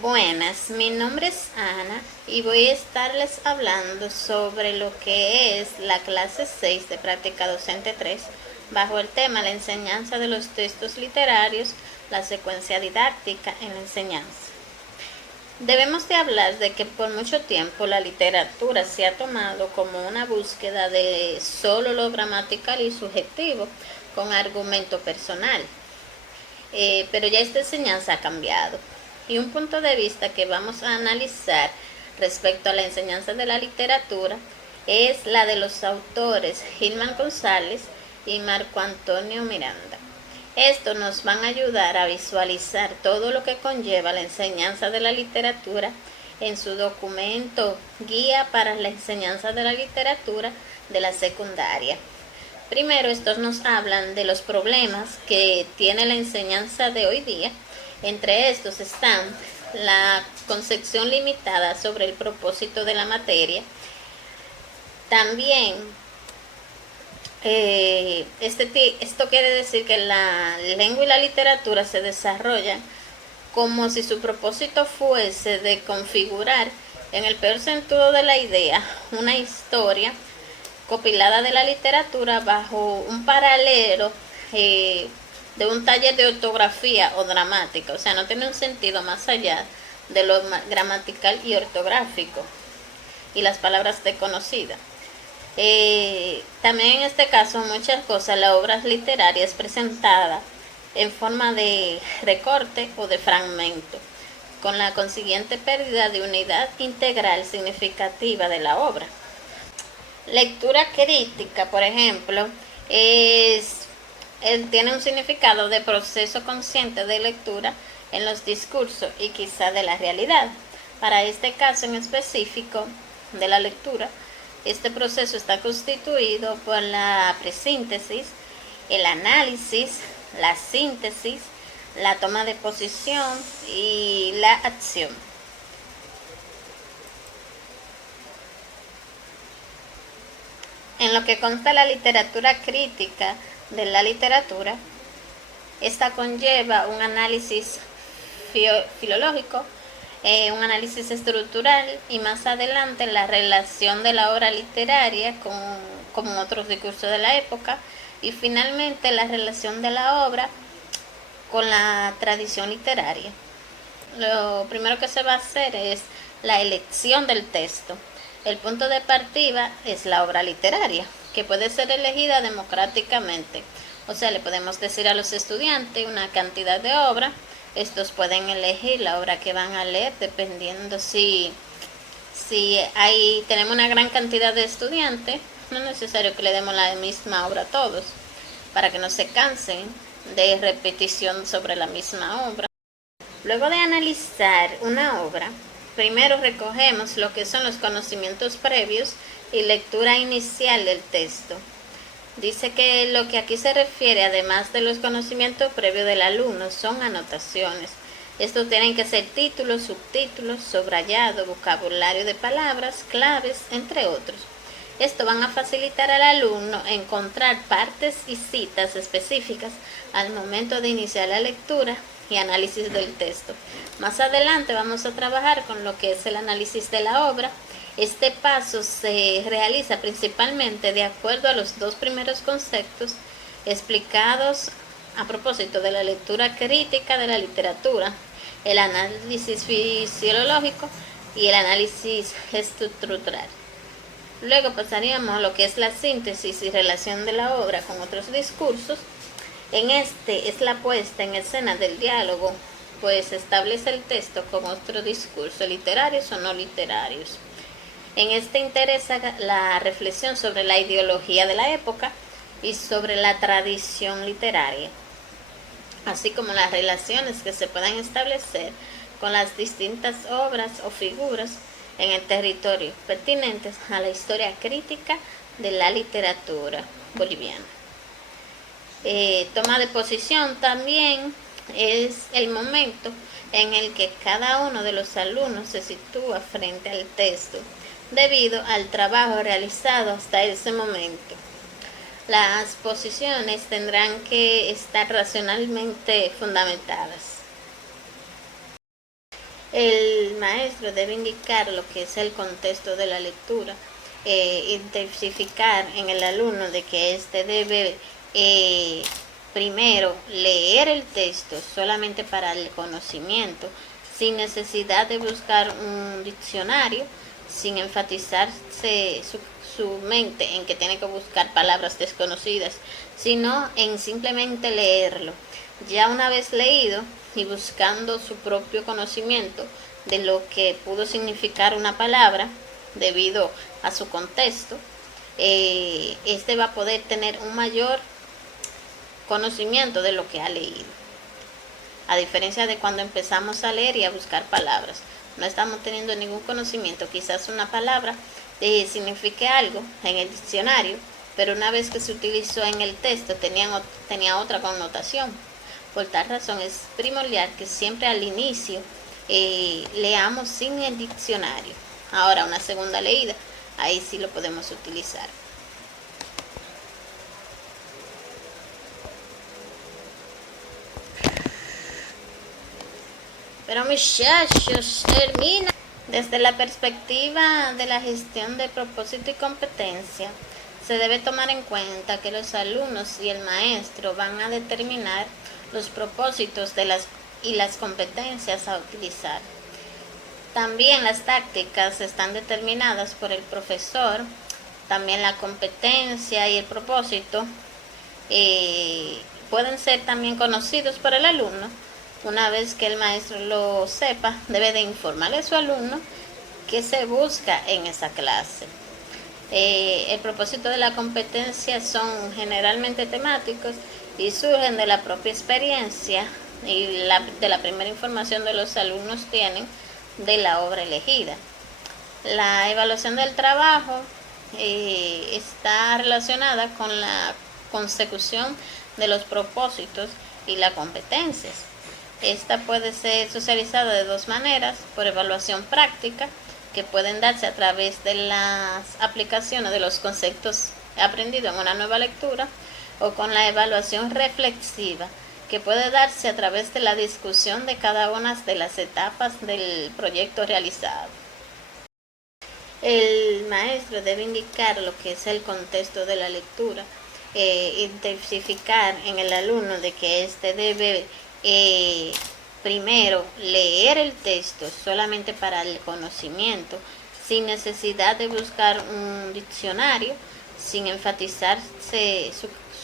Buenas, mi nombre es Ana y voy a estarles hablando sobre lo que es la clase 6 de Práctica Docente 3 bajo el tema la enseñanza de los textos literarios, la secuencia didáctica en la enseñanza. Debemos de hablar de que por mucho tiempo la literatura se ha tomado como una búsqueda de solo lo gramatical y subjetivo con argumento personal. Pero ya esta enseñanza ha cambiado. Y un punto de vista que vamos a analizar respecto a la enseñanza de la literatura es la de los autores Gilman González y Marco Antonio Miranda. Esto nos van a ayudar a visualizar todo lo que conlleva la enseñanza de la literatura en su documento Guía para la enseñanza de la literatura de la secundaria. Primero, estos nos hablan de los problemas que tiene la enseñanza de hoy día. Entre estos están la concepción limitada sobre el propósito de la materia. También, esto quiere decir que la lengua y la literatura se desarrollan como si su propósito fuese de configurar, en el peor sentido de la idea, una historia compilada de la literatura bajo un paralelo de un taller de ortografía o dramática, o sea, no tiene un sentido más allá de lo gramatical y ortográfico y las palabras desconocidas. También en este caso, muchas cosas, la obra literaria es presentada en forma de recorte o de fragmento, con la consiguiente pérdida de unidad integral significativa de la obra. Lectura crítica, por ejemplo, tiene un significado de proceso consciente de lectura en los discursos y quizá de la realidad. Para este caso en específico de la lectura, este proceso está constituido por la presíntesis, el análisis, la síntesis, la toma de posición y la acción. En lo que consta la literatura crítica de la literatura, esta conlleva un análisis filológico, un análisis estructural y más adelante la relación de la obra literaria con otros discursos de la época y finalmente la relación de la obra con la tradición literaria. Lo primero que se va a hacer es la elección del texto. El punto de partida es la obra literaria, que puede ser elegida democráticamente. O sea, le podemos decir a los estudiantes una cantidad de obras. Estos pueden elegir la obra que van a leer dependiendo si tenemos una gran cantidad de estudiantes. No es necesario que le demos la misma obra a todos, para que no se cansen de repetición sobre la misma obra. Luego de analizar una obra, primero recogemos lo que son los conocimientos previos y lectura inicial del texto. Dice que lo que aquí se refiere, además de los conocimientos previos del alumno, son anotaciones. Estos tienen que ser títulos, subtítulos, subrayado, vocabulario de palabras, claves, entre otros. Esto van a facilitar al alumno encontrar partes y citas específicas al momento de iniciar la lectura y análisis del texto. Más adelante vamos a trabajar con lo que es el análisis de la obra. Este paso se realiza principalmente de acuerdo a los dos primeros conceptos explicados a propósito de la lectura crítica de la literatura, el análisis fisiológico y el análisis estructural. Luego pasaríamos a lo que es la síntesis y relación de la obra con otros discursos. En este es la puesta en escena del diálogo, pues establece el texto con otro discurso, literarios o no literarios. En este interesa la reflexión sobre la ideología de la época y sobre la tradición literaria, así como las relaciones que se puedan establecer con las distintas obras o figuras en el territorio pertinentes a la historia crítica de la literatura boliviana. Toma de posición también es el momento en el que cada uno de los alumnos se sitúa frente al texto debido al trabajo realizado hasta ese momento. Las posiciones tendrán que estar racionalmente fundamentadas. El maestro debe indicar lo que es el contexto de la lectura, intensificar en el alumno de que éste debe primero leer el texto solamente para el conocimiento, sin necesidad de buscar un diccionario, sin enfatizarse su mente en que tiene que buscar palabras desconocidas, sino en simplemente leerlo. Ya una vez leído y buscando su propio conocimiento de lo que pudo significar una palabra debido a su contexto, este va a poder tener un mayor conocimiento de lo que ha leído. A diferencia de cuando empezamos a leer y a buscar palabras, no estamos teniendo ningún conocimiento, quizás una palabra signifique algo en el diccionario, pero una vez que se utilizó en el texto tenía otra connotación. Por tal razón es primordial que siempre al inicio leamos sin el diccionario. Ahora una segunda leída, ahí sí lo podemos utilizar. Pero muchachos, termina. Desde la perspectiva de la gestión de propósito y competencia, se debe tomar en cuenta que los alumnos y el maestro van a determinar los propósitos y las competencias a utilizar. También las tácticas están determinadas por el profesor, también la competencia y el propósito pueden ser también conocidos por el alumno. Una vez que el maestro lo sepa, debe de informarle a su alumno qué se busca en esa clase. El propósito de la competencia son generalmente temáticos y surgen de la propia experiencia y de la primera información de los alumnos tienen de la obra elegida. La evaluación del trabajo está relacionada con la consecución de los propósitos y las competencias. Esta puede ser socializada de dos maneras: por evaluación práctica, que pueden darse a través de las aplicaciones de los conceptos aprendidos en una nueva lectura, o con la evaluación reflexiva, que puede darse a través de la discusión de cada una de las etapas del proyecto realizado. El maestro debe indicar lo que es el contexto de la lectura, intensificar en el alumno de que éste debe primero leer el texto solamente para el conocimiento, sin necesidad de buscar un diccionario, sin enfatizarse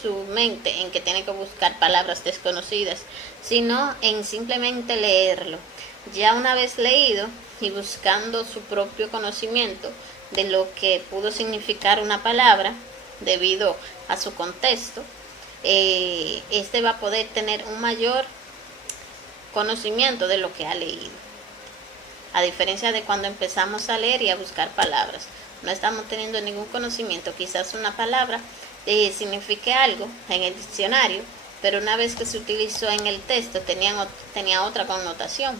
su mente en que tiene que buscar palabras desconocidas, sino en simplemente leerlo. Ya una vez leído y buscando su propio conocimiento de lo que pudo significar una palabra debido a su contexto, este va a poder tener un mayor conocimiento de lo que ha leído. A diferencia de cuando empezamos a leer y a buscar palabras, no estamos teniendo ningún conocimiento, quizás una palabra signifique algo en el diccionario, pero una vez que se utilizó en el texto tenía otra connotación.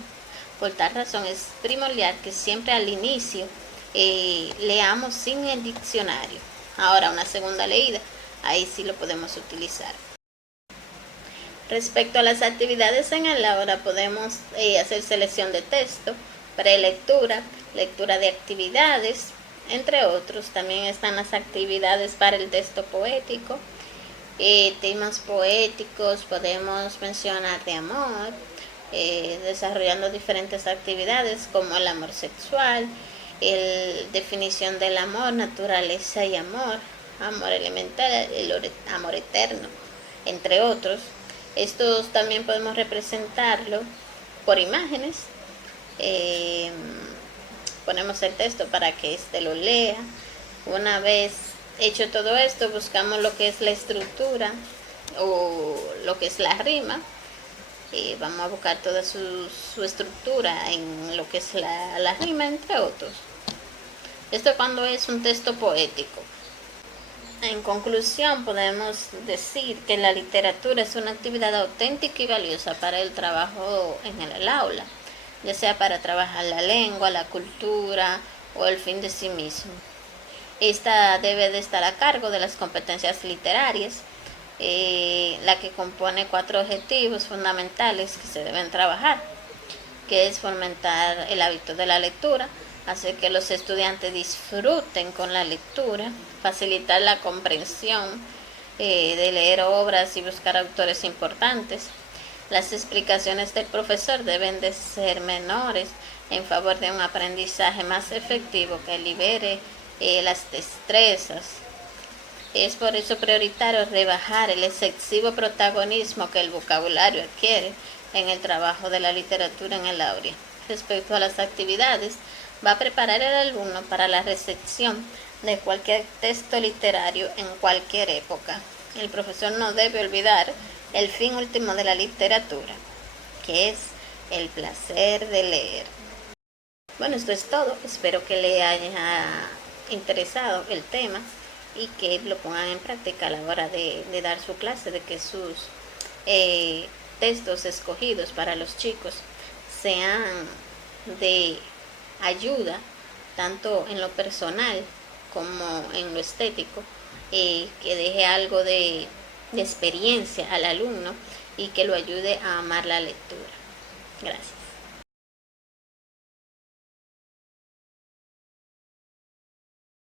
Por tal razón es primordial que siempre al inicio leamos sin el diccionario. Ahora una segunda leída, ahí sí lo podemos utilizar. Respecto a las actividades en el aula, podemos hacer selección de texto, prelectura, lectura de actividades, entre otros. También están las actividades para el texto poético, temas poéticos, podemos mencionar de amor, desarrollando diferentes actividades como el amor sexual, definición del amor, naturaleza y amor, amor elemental, el amor eterno, entre otros. Estos también podemos representarlo por imágenes. Ponemos el texto para que éste lo lea. Una vez hecho todo esto, buscamos lo que es la estructura o lo que es la rima. Vamos a buscar toda su estructura en lo que es la rima, entre otros. Esto cuando es un texto poético. En conclusión, podemos decir que la literatura es una actividad auténtica y valiosa para el trabajo en el aula, ya sea para trabajar la lengua, la cultura o el fin de sí mismo. Esta debe de estar a cargo de las competencias literarias, la que compone 4 objetivos fundamentales que se deben trabajar. que es fomentar el hábito de la lectura, hacer que los estudiantes disfruten con la lectura, facilitar la comprensión de leer obras y buscar autores importantes. Las explicaciones del profesor deben de ser menores en favor de un aprendizaje más efectivo que libere las destrezas. Es por eso prioritario rebajar el excesivo protagonismo que el vocabulario adquiere en el trabajo de la literatura en el aula. Respecto a las actividades, va a preparar al alumno para la recepción de cualquier texto literario en cualquier época. El profesor no debe olvidar el fin último de la literatura, que es el placer de leer. Bueno, esto es todo. Espero que le haya interesado el tema y que lo pongan en práctica a la hora de dar su clase, de que sus textos escogidos para los chicos sean de ayuda, tanto en lo personal como en lo estético, que deje algo de experiencia al alumno y que lo ayude a amar la lectura. Gracias.